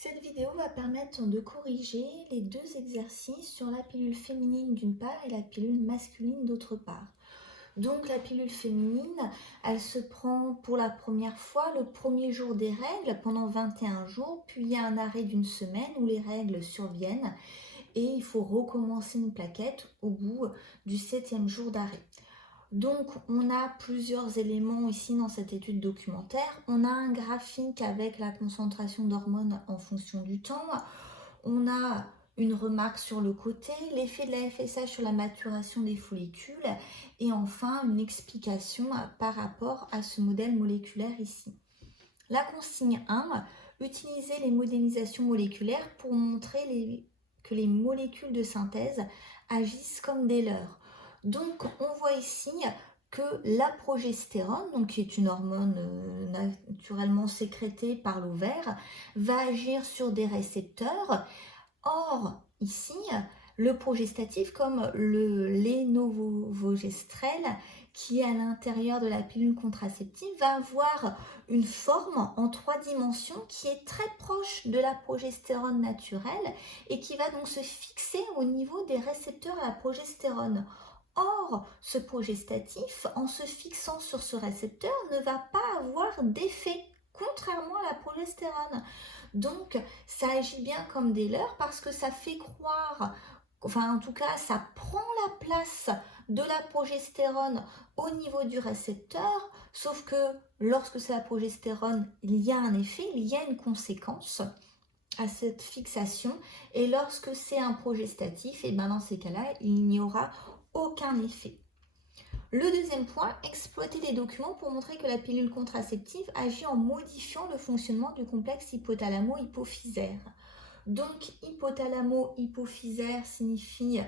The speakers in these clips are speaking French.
Cette vidéo va permettre de corriger les deux exercices sur la pilule féminine d'une part et la pilule masculine d'autre part. Donc la pilule féminine, elle se prend pour la première fois le premier jour des règles pendant 21 jours, puis il y a un arrêt d'une semaine où les règles surviennent et il faut recommencer une plaquette au bout du 7e jour d'arrêt. Donc, on a plusieurs éléments ici dans cette étude documentaire. On a un graphique avec la concentration d'hormones en fonction du temps. On a une remarque sur le côté, l'effet de la FSH sur la maturation des follicules et enfin une explication par rapport à ce modèle moléculaire ici. La consigne 1, utiliser les modélisations moléculaires pour montrer que les molécules de synthèse agissent comme des leurres. Donc on voit ici que la progestérone, donc qui est une hormone naturellement sécrétée par l'ovaire, va agir sur des récepteurs. Or, ici, le progestatif, comme le lénovogestrel, qui est à l'intérieur de la pilule contraceptive, va avoir une forme en 3 dimensions qui est très proche de la progestérone naturelle et qui va donc se fixer au niveau des récepteurs à la progestérone. Or, ce progestatif, en se fixant sur ce récepteur, ne va pas avoir d'effet, contrairement à la progestérone. Donc, ça agit bien comme des leurres parce que ça fait croire, enfin en tout cas, ça prend la place de la progestérone au niveau du récepteur, sauf que lorsque c'est la progestérone, il y a un effet, il y a une conséquence à cette fixation, et lorsque c'est un progestatif, et bien dans ces cas-là, il n'y aura aucun effet. Le deuxième point, exploiter les documents pour montrer que la pilule contraceptive agit en modifiant le fonctionnement du complexe hypothalamo-hypophysaire. Donc, hypothalamo-hypophysaire signifie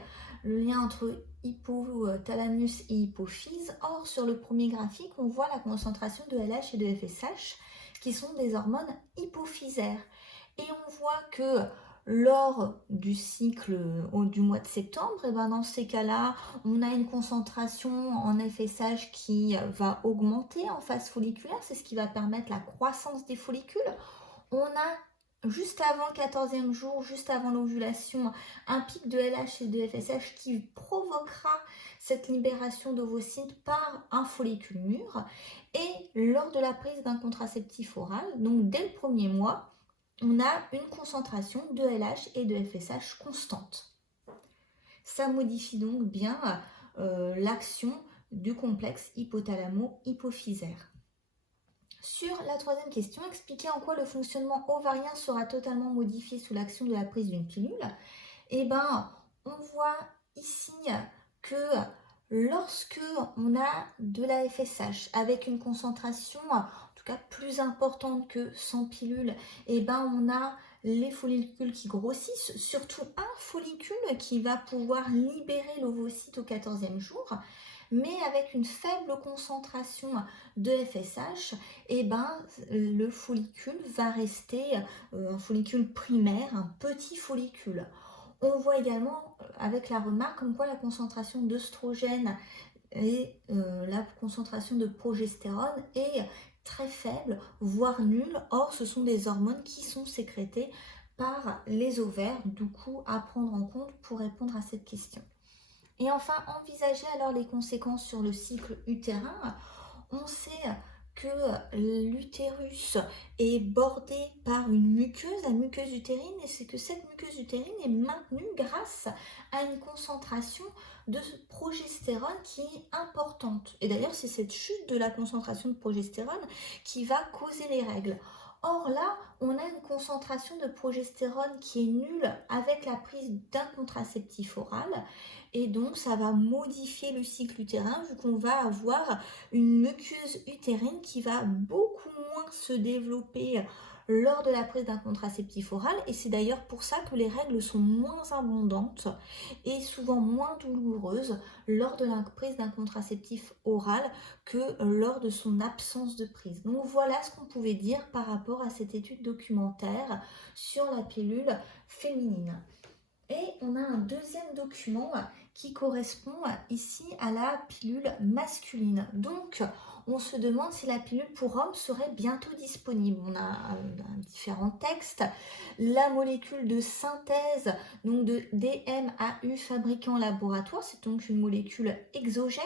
le lien entre hypothalamus et hypophyse. Or, sur le premier graphique, on voit la concentration de LH et de FSH, qui sont des hormones hypophysaires. Et on voit que lors du cycle du mois de septembre, et dans ces cas-là, on a une concentration en FSH qui va augmenter en phase folliculaire, c'est ce qui va permettre la croissance des follicules. On a juste avant le 14e jour, juste avant l'ovulation, un pic de LH et de FSH qui provoquera cette libération d'ovocytes par un follicule mûr. Et lors de la prise d'un contraceptif oral, donc dès le premier mois, on a une concentration de LH et de FSH constante. Ça modifie donc bien l'action du complexe hypothalamo-hypophysaire. Sur la troisième question, expliquer en quoi le fonctionnement ovarien sera totalement modifié sous l'action de la prise d'une pilule. Eh bien, on voit ici que lorsque on a de la FSH avec une concentration en tout cas plus importante que sans pilule, eh ben on a les follicules qui grossissent, surtout un follicule qui va pouvoir libérer l'ovocyte au 14e jour, mais avec une faible concentration de FSH, eh ben, le follicule va rester un follicule primaire, un petit follicule. On voit également avec la remarque comme quoi la concentration d'œstrogène et la concentration de progestérone est très faible, voire nulle. Or, ce sont des hormones qui sont sécrétées par les ovaires, du coup à prendre en compte pour répondre à cette question. Et enfin, envisager alors les conséquences sur le cycle utérin. On sait que l'utérus est bordé par une muqueuse, la muqueuse utérine, et c'est que cette muqueuse utérine est maintenue grâce à une concentration de progestérone qui est importante. Et d'ailleurs, c'est cette chute de la concentration de progestérone qui va causer les règles. Or là, on a une concentration de progestérone qui est nulle avec la prise d'un contraceptif oral, et donc ça va modifier le cycle utérin vu qu'on va avoir une muqueuse utérine qui va beaucoup moins se développer lors de la prise d'un contraceptif oral, et c'est d'ailleurs pour ça que les règles sont moins abondantes et souvent moins douloureuses lors de la prise d'un contraceptif oral que lors de son absence de prise. Donc voilà ce qu'on pouvait dire par rapport à cette étude documentaire sur la pilule féminine. Et on a un deuxième document qui correspond ici à la pilule masculine. Donc, on se demande si la pilule pour homme serait bientôt disponible. On a différents textes. La molécule de synthèse, donc de DMAU fabriquée en laboratoire, c'est donc une molécule exogène,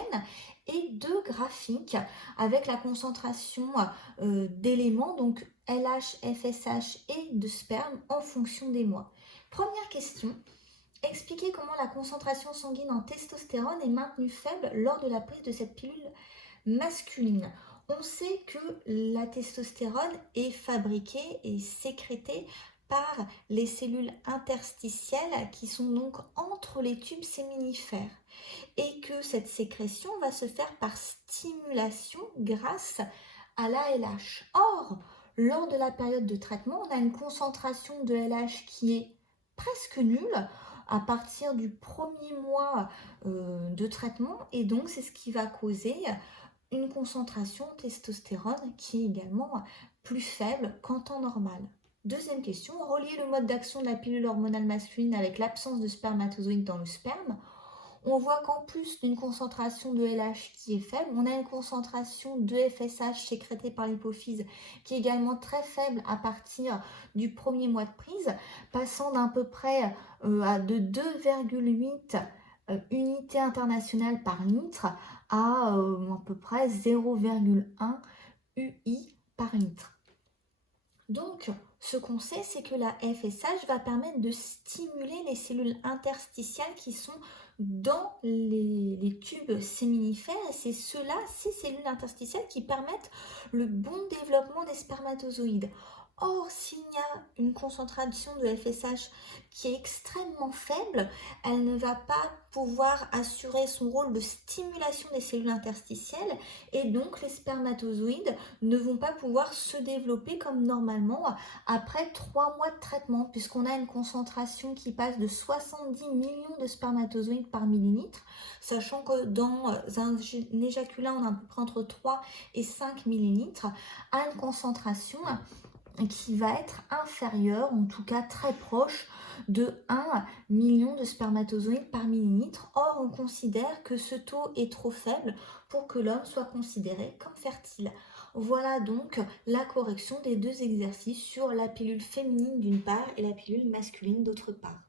et deux graphiques avec la concentration d'éléments, donc LH, FSH et de sperme en fonction des mois. Première question. Expliquez comment la concentration sanguine en testostérone est maintenue faible lors de la prise de cette pilule masculine. On sait que la testostérone est fabriquée et sécrétée par les cellules interstitielles qui sont donc entre les tubes séminifères et que cette sécrétion va se faire par stimulation grâce à la LH. Or, lors de la période de traitement, on a une concentration de LH qui est presque nulle à partir du premier mois de traitement et donc c'est ce qui va causer une concentration de testostérone qui est également plus faible qu'en temps normal. Deuxième question, relier le mode d'action de la pilule hormonale masculine avec l'absence de spermatozoïdes dans le sperme. On voit qu'en plus d'une concentration de LH qui est faible, on a une concentration de FSH sécrétée par l'hypophyse qui est également très faible à partir du premier mois de prise, passant d'à peu près de 2,8 unités internationales par litre à peu près 0,1 UI par litre. Donc, ce qu'on sait, c'est que la FSH va permettre de stimuler les cellules interstitielles qui sont dans les tubes séminifères. Et c'est ces cellules interstitielles qui permettent le bon développement des spermatozoïdes. Or, s'il y a une concentration de FSH qui est extrêmement faible, elle ne va pas pouvoir assurer son rôle de stimulation des cellules interstitielles et donc les spermatozoïdes ne vont pas pouvoir se développer comme normalement après 3 mois de traitement puisqu'on a une concentration qui passe de 70 millions de spermatozoïdes par millilitre, sachant que dans un éjaculat on a à peu près entre 3 et 5 millilitres à une concentration qui va être inférieure, en tout cas très proche de 1 million de spermatozoïdes par millilitre. Or, on considère que ce taux est trop faible pour que l'homme soit considéré comme fertile. Voilà donc la correction des deux exercices sur la pilule féminine d'une part et la pilule masculine d'autre part.